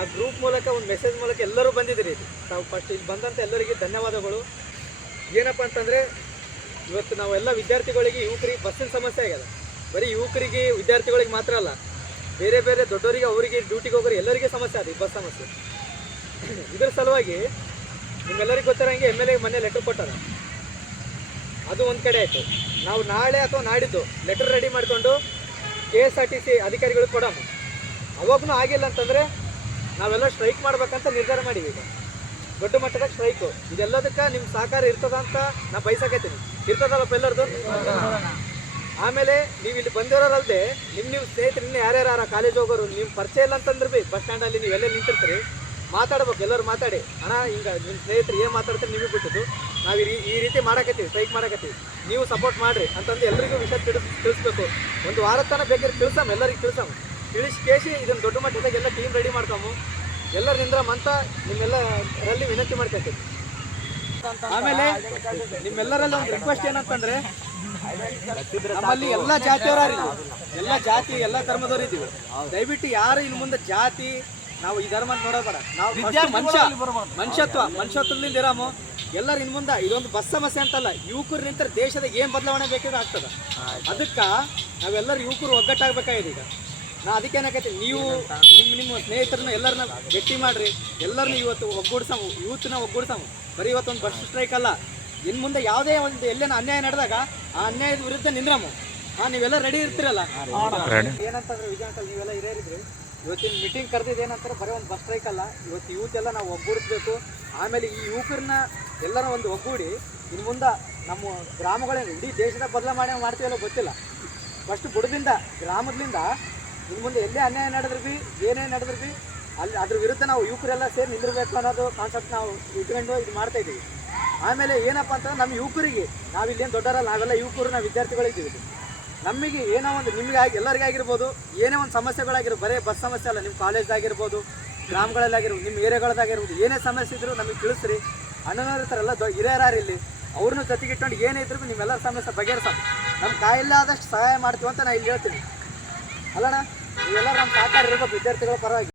ಆ ಗ್ರೂಪ್ ಮೂಲಕ, ಒಂದು ಮೆಸೇಜ್ ಮೂಲಕ ಎಲ್ಲರೂ ಬಂದಿದ್ದೀರಿ. ನಾವು ಫಸ್ಟ್ ಇಲ್ಲಿ ಬಂದಂಥ ಎಲ್ಲರಿಗೆ ಧನ್ಯವಾದಗಳು. ಏನಪ್ಪ ಅಂತಂದರೆ, ಇವತ್ತು ನಾವೆಲ್ಲ ವಿದ್ಯಾರ್ಥಿಗಳಿಗೆ, ಯುವಕರಿಗೆ ಬಸ್ಸಿನ ಸಮಸ್ಯೆ ಆಗ್ಯದ. ಬರೀ ಯುವಕರಿಗೆ, ವಿದ್ಯಾರ್ಥಿಗಳಿಗೆ ಮಾತ್ರ ಅಲ್ಲ, ಬೇರೆ ಬೇರೆ ದೊಡ್ಡವರಿಗೆ, ಅವರಿಗೆ ಡ್ಯೂಟಿಗೆ ಹೋಗೋರು ಎಲ್ಲರಿಗೆ ಸಮಸ್ಯೆ ಅದು ಬಸ್ ಸಮಸ್ಯೆ. ಇದರ ಸಲುವಾಗಿ ನಿಮ್ಮೆಲ್ಲರಿಗೂ ಗೊತ್ತಿರೋಂಗೆ ಎಂ ಎಲ್ ಎ ಮೊನ್ನೆ ಲೆಟರ್ ಕೊಟ್ಟಾರ. ಅದು ಒಂದು ಕಡೆ ಆಯಿತು. ನಾವು ನಾಳೆ ಅಥವಾ ನಾಡಿದ್ದು ಲೆಟರ್ ರೆಡಿ ಮಾಡಿಕೊಂಡು K S R T C ಅಧಿಕಾರಿಗಳಿಗೆ ಕೊಡೋಣ. ಅವಾಗೂ ಆಗಿಲ್ಲ ಅಂತಂದರೆ ನಾವೆಲ್ಲ ಸ್ಟ್ರೈಕ್ ಮಾಡ್ಬೇಕಂತ ನಿರ್ಧಾರ ಮಾಡಿವಿ ಈಗ. ದೊಡ್ಡ ಮಟ್ಟದ ಸ್ಟ್ರೈಕು ಇದೆಲ್ಲದಕ್ಕೆ ನಿಮ್ಮ ಸಹಕಾರ ಇರ್ತದ ಅಂತ ನಾ ಬಯಸಕತ್ತೀನಿ. ಇರ್ತದಲ್ಲಪ್ಪ ಎಲ್ಲರದು? ಆಮೇಲೆ ನೀವು ಇಲ್ಲಿ ಬಂದಿರೋರಲ್ದೆ ನಿಮ್ಮ ನೀವು ಸ್ನೇಹಿತರು ಇನ್ನೂ ಯಾರ್ಯಾರ ಕಾಲೇಜ್ ಹೋಗೋರು ನಿಮ್ಮ ಪರಿಚಯ ಇಲ್ಲ ಅಂತಂದ್ರೆ ಬಿ ಬಸ್ ಸ್ಟ್ಯಾಂಡಲ್ಲಿ ನೀವು ಎಲ್ಲೇ ನಿಂತಿರ್ತೀರಿ. ಮಾತಾಡ್ಬೇಕು, ಎಲ್ಲರೂ ಮಾತಾಡಿ. ಅಣ್ಣ ಹಿಂಗೆ ನಿಮ್ಮ ಸ್ನೇಹಿತರು ಏನು ಮಾತಾಡ್ತಾರೆ ನಿಮಗೆ ಬಿಟ್ಟಿದ್ದು ನಾವು ಈ ಈ ರೀತಿ ಮಾಡಕತ್ತೀವಿ ಸ್ಟ್ರೈಕ್ ಮಾಡಕತ್ತೀವಿ. ನೀವು ಸಪೋರ್ಟ್ ಮಾಡಿರಿ ಅಂತಂದು ಎಲ್ರಿಗೂ ವಿಷಯ ತಿಳಿಸ್, ತಿಳಿಸ್ಬೇಕು. ಒಂದು ವಾರ ತನಕ ಬೇಕಾದ್ರೆ ತಿಳಿಸಮ್ಮ ಎಲ್ಲರಿಗೂ ತಿಳಿಸಮ್ಮ ತಿಳಿಸಿ ಕೇಸಿ ಇದನ್ನು ದೊಡ್ಡ ಮಟ್ಟದಾಗ ಎಲ್ಲ ಟೀಮ್ ರೆಡಿ ಮಾಡ್ತಾವು ಎಲ್ಲರ ನಿಂತ್ರ ಮಂತ ನಿಮ್ಮೆಲ್ಲ ನಿಮ್ಮೆಲ್ಲರಲ್ಲಿ ವಿನಂತಿ ಮಾಡ್ಕೊತೀವಿ. ಆಮೇಲೆ ನಿಮ್ಮೆಲ್ಲರಲ್ಲಿ ಒಂದು ರಿಕ್ವೆಸ್ಟ್ ಏನಂತಂದ್ರೆ ನಮ್ಮಲ್ಲಿ ಎಲ್ಲ ಜಾತಿಯವರ ಎಲ್ಲ ಜಾತಿ ಎಲ್ಲ ಧರ್ಮದವ್ರು ಇದ್ದೀವಿ. ದಯವಿಟ್ಟು ಯಾರು ಇನ್ನು ಮುಂದೆ ಜಾತಿ ನಾವು ಈ ಧರ್ಮ ನೋಡೋದ ನಾವು ಮನುಷ್ಯ ಮನುಷ್ಯತ್ವ ಮನುಷ್ಯತ್ವದಿಂದ ಇರಾಮು. ಎಲ್ಲರೂ ಇನ್ ಮುಂದೆ ಇದೊಂದು ಬಸ್ ಸಮಸ್ಯೆ ಅಂತಲ್ಲ ಯುವಕರು ನಿಂತರ ದೇಶದ ಏನು ಬದಲಾವಣೆ ಬೇಕಿದ್ರೆ ಆಗ್ತದ. ಅದಕ್ಕ ನಾವೆಲ್ಲರೂ ಯುವಕರು ಒಗ್ಗಟ್ಟಾಗಬೇಕಾಗಿದೆ ಈಗ. ನಾ ಅದಕ್ಕೆ ಏನಾಗೈತೆ ನೀವು ನಿಮ್ಮ ನಿಮ್ಮ ಸ್ನೇಹಿತರನ್ನ ಎಲ್ಲರನ್ನ ಭೇಟಿ ಮಾಡ್ರಿ. ಎಲ್ಲರನ್ನ ಇವತ್ತು ಒಗ್ಗೂಡ್ಸಾವು ಯೂತ್ನ ಒಗ್ಗೂಡ್ಸಾವು ಬರೀ ಇವತ್ತೊಂದು ಬಸ್ ಸ್ಟ್ರೈಕ್ ಅಲ್ಲ. ಇನ್ನು ಮುಂದೆ ಯಾವುದೇ ಒಂದು ಎಲ್ಲೇನ ಅನ್ಯಾಯ ನಡೆದಾಗ ಆ ಅನ್ಯಾಯದ ವಿರುದ್ಧ ನಿಂದ್ರಮು. ಹಾ ನೀವೆಲ್ಲ ರೆಡಿ ಇರ್ತೀರಲ್ಲ? ಏನಂತಂದ್ರೆ ವಿಜಯಾಂಕಲ್ ನೀವೆಲ್ಲ ಹಿರಿಯರಿದ್ರಿ ಇವತ್ತಿನ ಮೀಟಿಂಗ್ ಕರೆದಿದ್ದು ಏನಂತಾರೆ ಬರೀ ಒಂದು ಬಸ್ ಸ್ಟ್ರೈಕ್ ಅಲ್ಲ. ಇವತ್ತು ಯೂತ್ ಎಲ್ಲ ನಾವು ಒಗ್ಗೂಡಿಸ್ಬೇಕು. ಆಮೇಲೆ ಈ ಯುವಕರನ್ನ ಎಲ್ಲರ ಒಂದು ಒಗ್ಗೂಡಿ ಇನ್ನು ಮುಂದೆ ನಮ್ಮ ಗ್ರಾಮಗಳೇನು ಇಡೀ ದೇಶದ ಬದಲಾವಣೆ ಮಾಡ್ತೀವಲ್ಲ ಗೊತ್ತಿಲ್ಲ. ಫಸ್ಟ್ ಬುಡದಿಂದ ಗ್ರಾಮದಿಂದ ಇನ್ನು ಮುಂದೆ ಎಲ್ಲೇ ಅನ್ಯಾಯ ನಡೆದ್ರು ಬಿ, ಏನೇ ನಡೆದ್ರು ಬಿ, ಅಲ್ಲಿ ಅದ್ರ ವಿರುದ್ಧ ನಾವು ಯುವಕರೆಲ್ಲ ಸೇರಿ ನಿಂದಿರಬೇಕು ಅನ್ನೋದು ಕಾನ್ಸೆಪ್ಟ್ ನಾವು ಇಟ್ಕೊಂಡು ಇದು ಮಾಡ್ತಾ ಇದ್ದೀವಿ. ಆಮೇಲೆ ಏನಪ್ಪ ಅಂತಂದ್ರೆ ನಮ್ಮ ಯುವಕರಿಗೆ, ನಾವಿಲ್ಲೇನು ದೊಡ್ಡರಲ್ಲ ನಾವೆಲ್ಲ ಯುವಕರು ನಾವು ವಿದ್ಯಾರ್ಥಿಗಳಿದ್ದೀವಿ ನಮಗೆ ಏನೋ ಒಂದು ನಿಮಗೆ ಆಗಿ ಎಲ್ಲರಿಗೆ ಆಗಿರ್ಬೋದು ಏನೇ ಒಂದು ಸಮಸ್ಯೆಗಳಾಗಿರ್ಬೋದು, ಬರೇ ಬಸ್ ಸಮಸ್ಯೆ ಅಲ್ಲ, ನಿಮ್ಮ ಕಾಲೇಜ್ದಾಗಿರ್ಬೋದು, ಗ್ರಾಮಗಳಲ್ಲಾಗಿರ್ಬೋದು, ನಿಮ್ಮ ಏರಿಯಾಗಳದಾಗಿರ್ಬೋದು ಏನೇ ಸಮಸ್ಯೆ ಇದ್ದರೂ ನಮಗೆ ತಿಳಿಸ್ರಿ. ಅಣ್ಣನವ್ರ ಹತ್ರ ಎಲ್ಲ ದೊ ಹಿರಿಯರಾರು ಇಲ್ಲಿ, ಅವ್ರನ್ನೂ ಜೊತೆಗಿಟ್ಕೊಂಡು ಏನೇ ಇದ್ರು ನಿಮ್ಮೆಲ್ಲರ ಸಮಸ್ಯೆ ಬಗೆಹರಿಸ ನಮ್ಮ ಕಾಯಿಲ್ಲಾದಷ್ಟು ಸಹಾಯ ಮಾಡ್ತೀವಿ ಅಂತ ನಾನು ಇಲ್ಲಿ ಹೇಳ್ತೀನಿ. ಅಲ್ಲಣ್ಣ? ನೀವೆಲ್ಲ ನಮ್ಮ ಸಹಕಾರ ಇರ್ಬೇಕು ವಿದ್ಯಾರ್ಥಿಗಳ ಪರವಾಗಿ.